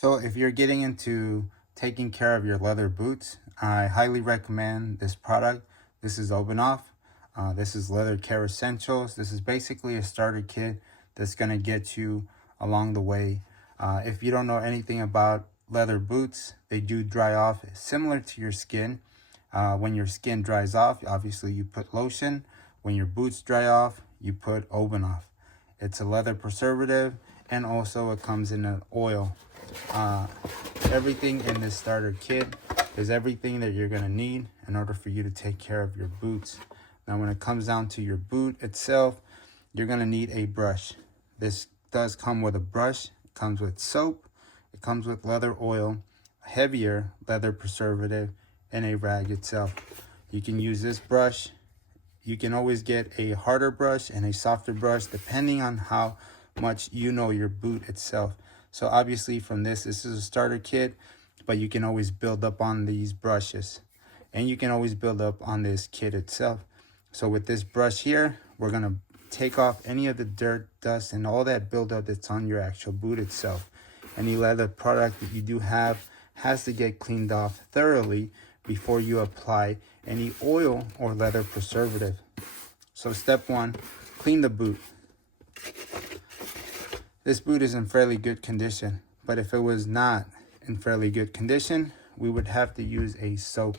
So if you're getting into taking care of your leather boots, I highly recommend this product. This is Obenauf. This is Leather Care Essentials. This is basically a starter kit that's going to get you along the way. If you don't know anything about leather boots, they do dry off similar to your skin. When your skin dries off, obviously you put lotion. When your boots dry off, you put Obenauf. It's a leather preservative, and also it comes in an oil. Everything in this starter kit is everything that you're going to need in order for you to take care of your boots. Now, when it comes down to your boot itself, you're going to need a brush. This does come with a brush. It comes with soap. It comes with leather oil, heavier leather preservative, and a rag itself. You can use this brush. You can always get a harder brush and a softer brush depending on how much you know your boot itself. So obviously from this is a starter kit, but you can always build up on these brushes, and you can always build up on this kit itself. So with this brush here, we're going to take off any of the dirt, dust, and all that buildup that's on your actual boot itself. Any leather product that you do have has to get cleaned off thoroughly before you apply any oil or leather preservative. So step one, clean the boot. This boot is in fairly good condition, but if it was not in fairly good condition, we would have to use a soap.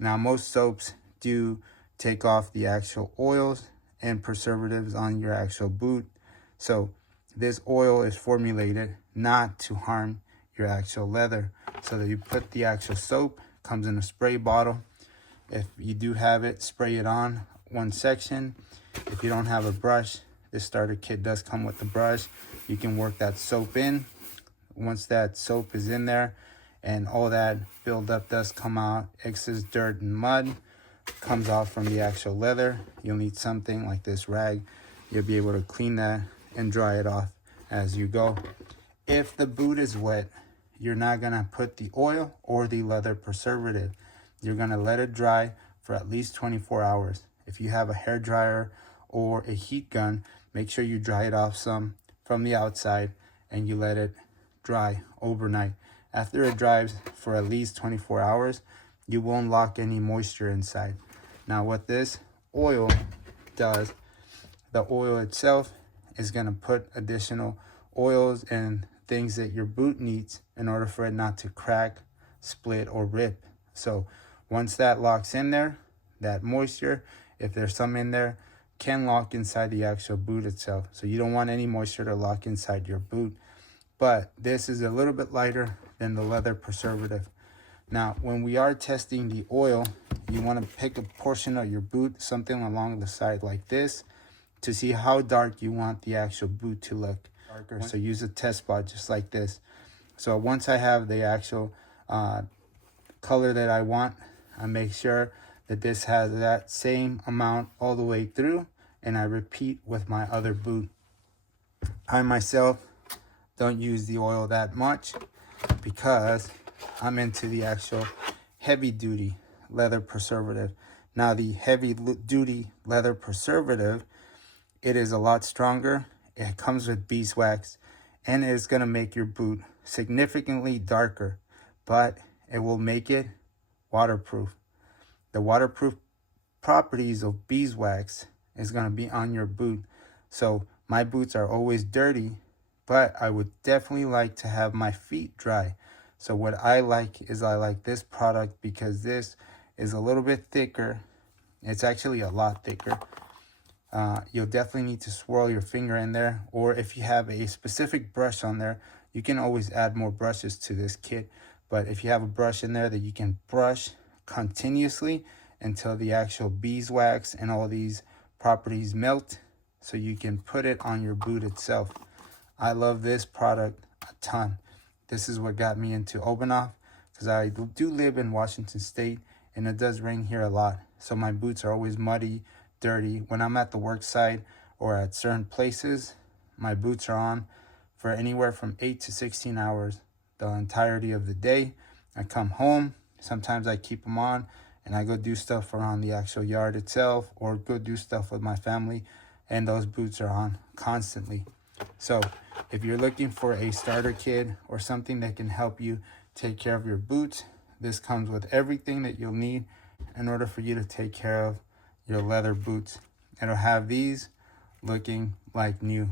Now, most soaps do take off the actual oils and preservatives on your actual boot. So this oil is formulated not to harm your actual leather. So that you put the actual soap, comes in a spray bottle. If you do have it, spray it on one section. If you don't have a brush, this starter kit does come with the brush. You can work that soap in. Once that soap is in there and all that buildup does come out, excess dirt and mud comes off from the actual leather, you'll need something like this rag. You'll be able to clean that and dry it off as you go. If the boot is wet, you're not going to put the oil or the leather preservative. You're going to let it dry for at least 24 hours. If you have a hair dryer or a heat gun, make sure you dry it off some from the outside and you let it dry overnight. After it dries for at least 24 hours, you won't lock any moisture inside. Now what this oil does, the oil itself is going to put additional oils and things that your boot needs in order for it not to crack, split, or rip. So once that locks in there, that moisture, if there's some in there, can lock inside the actual boot itself. So you don't want any moisture to lock inside your boot. But this is a little bit lighter than the leather preservative. Now, when we are testing the oil, you want to pick a portion of your boot, something along the side like this, to see how dark you want the actual boot to look. Darker. So use a test spot just like this. So once I have the actual color that I want, I make sure that this has that same amount all the way through, and I repeat with my other boot. I myself don't use the oil that much because I'm into the actual heavy duty leather preservative. Now the heavy duty leather preservative, it is a lot stronger. It comes with beeswax, and it's going to make your boot significantly darker, but it will make it waterproof. The waterproof properties of beeswax is going to be on your boot. So my boots are always dirty, but I would definitely like to have my feet dry. So what I like is I like this product because this is a little bit thicker. It's actually a lot thicker. You'll definitely need to swirl your finger in there, or if you have a specific brush on there, you can always add more brushes to this kit. But if you have a brush in there that you can brush continuously until the actual beeswax and all these properties melt, so you can put it on your boot itself. I love this product a ton. This is what got me into Obenauf, because I do live in Washington State and it does rain here a lot. So my boots are always muddy, dirty. When I'm at the work site or at certain places, my boots are on for anywhere from 8 to 16 hours, the entirety of the day. I come home, sometimes I keep them on and I go do stuff around the actual yard itself or go do stuff with my family, and those boots are on constantly. So if you're looking for a starter kit or something that can help you take care of your boots, this comes with everything that you'll need in order for you to take care of your leather boots. It'll have these looking like new.